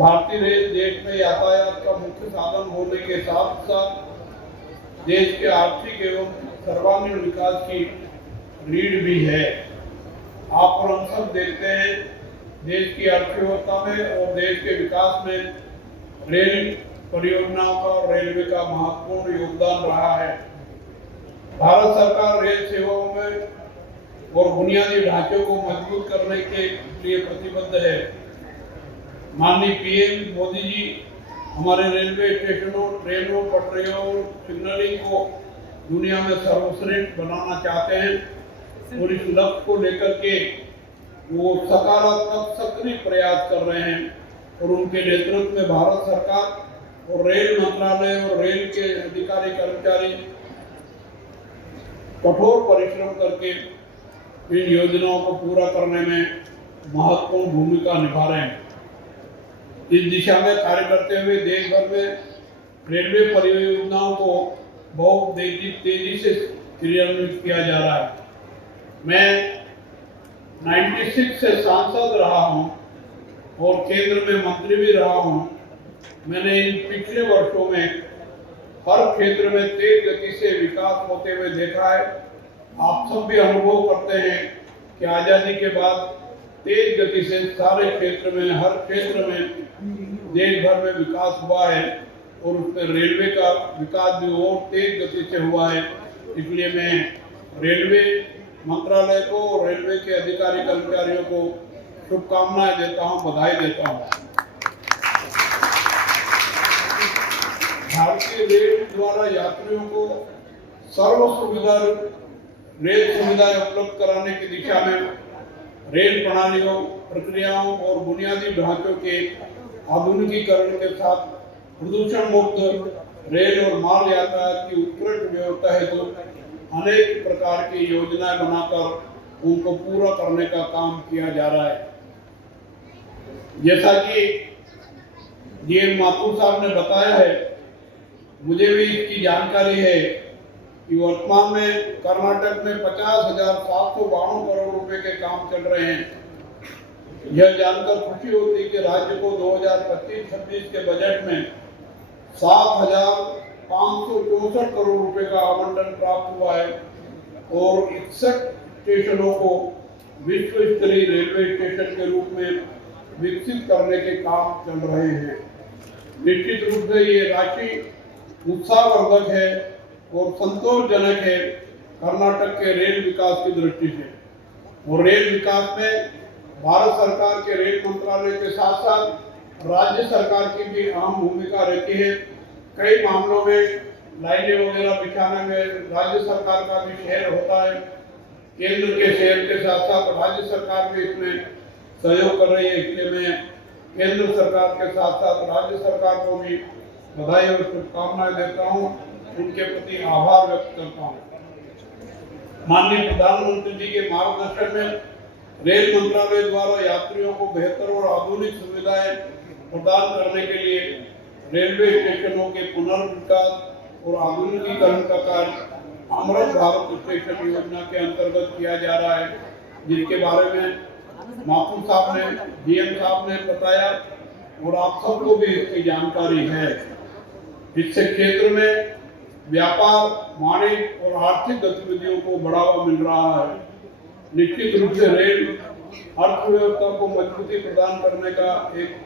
भारतीय रेल देश में यातायात का मुख्य साधन होने के साथ साथ देश के आर्थिक एवं सर्वांगीण विकास की रीढ़ भी है। आप और हम सब देखते हैं देश की अर्थव्यवस्था में और देश के विकास में रेल परियोजनाओं का और रेलवे का महत्वपूर्ण योगदान रहा है। भारत सरकार रेल सेवाओं में और बुनियादी ढांचे को मजबूत करने के लिए प्रतिबद्ध है। माननीय पीएम मोदी जी हमारे रेलवे स्टेशनों, ट्रेनों, पटरियों और सिग्नलिंग को दुनिया में सर्वश्रेष्ठ बनाना चाहते हैं और इस लक्ष्य को लेकर के वो सकारात्मक सक्रिय प्रयास कर रहे हैं और उनके नेतृत्व में भारत सरकार और रेल मंत्रालय और रेल के अधिकारी कर्मचारी कठोर परिश्रम करके इन योजनाओं को पूरा करने में महत्वपूर्ण भूमिका निभा रहे हैं। इस दिशा में कार्य करते हुए देश भर में रेलवे परियोजनाओं को बहुत तेजी से क्रियान्वित किया जा रहा है। मैं 96 से सांसद रहा हूं और केंद्र में मंत्री भी रहा हूं। मैंने इन पिछले वर्षों में हर क्षेत्र में तेज गति से विकास होते हुए देखा है। आप सब भी अनुभव करते हैं कि आजादी के बाद तेज गति से सारे क्षेत्र में, हर क्षेत्र में देश भर में विकास हुआ है और उसमें रेलवे का विकास भी और तेज गति से हुआ है। इसलिए मैं रेलवे मंत्रालय को और रेलवे के अधिकारी कर्मचारियों को शुभकामनाएं देता हूं, बधाई देता हूं। भारतीय रेल द्वारा यात्रियों को सर्व सुविधा रेल सुविधाएं उपलब्ध कराने की दिशा में रेल प्रणालियों, प्रक्रियाओं और बुनियादी ढांचों के आधुनिकीकरण के साथ प्रदूषण मुक्त रेल और माल यातायात की उत्कृष्ट व्यवस्था हेतु अनेक प्रकार की योजनाएं बनाकर उनको पूरा करने का काम किया जा रहा है। जैसा कि डीएम माथुर साहब ने बताया है, मुझे भी इसकी जानकारी है कि वर्तमान में कर्नाटक में 50,792 करोड़ रुपए के काम चल रहे हैं। यह जानकर खुशी होती है कि राज्य को 2025-26 के बजट में 7,564 करोड़ रुपए का आवंटन प्राप्त हुआ है और 61 स्टेशनों को विश्व स्तरीय रेलवे स्टेशन के रूप में विकसित करने के काम चल रहे हैं। निश्चित रूप से ये राशि उत्साहवर्धक है और संतोषजनक है कर्नाटक के रेल विकास की दृष्टि से। और रेल विकास में भारत सरकार के रेल मंत्रालय के साथ साथ राज्य सरकार की भी अहम भूमिका रहती है। कई मामलों में लाइनें वगैरह बिछाने में राज्य सरकार का भी शेयर होता है। केंद्र के शेयर के साथ साथ राज्य सरकार भी इसमें सहयोग कर रही है। इसलिए मैं केंद्र सरकार के साथ साथ राज्य सरकार को भी बधाई और शुभकामनाएं देता हूँ, उनके प्रति आभार व्यक्त करता हूँ। माननीय प्रधानमंत्री जी के मार्गदर्शन में रेल मंत्रालय द्वारा यात्रियों को बेहतर और आधुनिक सुविधाएं प्रदान करने के लिए रेलवे स्टेशनों के पुनर्विकास और आधुनिकीकरण का कार्य अमृत भारत स्टेशन योजना के अंतर्गत किया जा रहा है, जिसके बारे में माथुर साहब ने, डीएम साहब ने बताया और आप सबको भी इसकी जानकारी है। इससे क्षेत्र में व्यापार, वाणिज्य और आर्थिक गतिविधियों को बढ़ावा मिल रहा है। निश्चित रूप से रेल अर्थव्यवस्था को मजबूती प्रदान करने का एक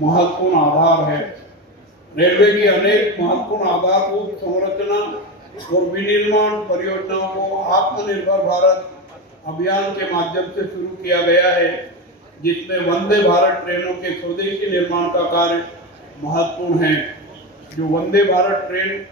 महत्वपूर्ण आधार है। रेलवे की अनेक महत्वपूर्ण आधारभूत संरचना और विनिर्माण परियोजनाओं को आत्मनिर्भर भारत अभियान के माध्यम से शुरू किया गया है, जिसमें वंदे भारत ट्रेनों के स्वदेशी निर्माण का कार्य महत्वपूर्ण है। जो वंदे भारत ट्रेन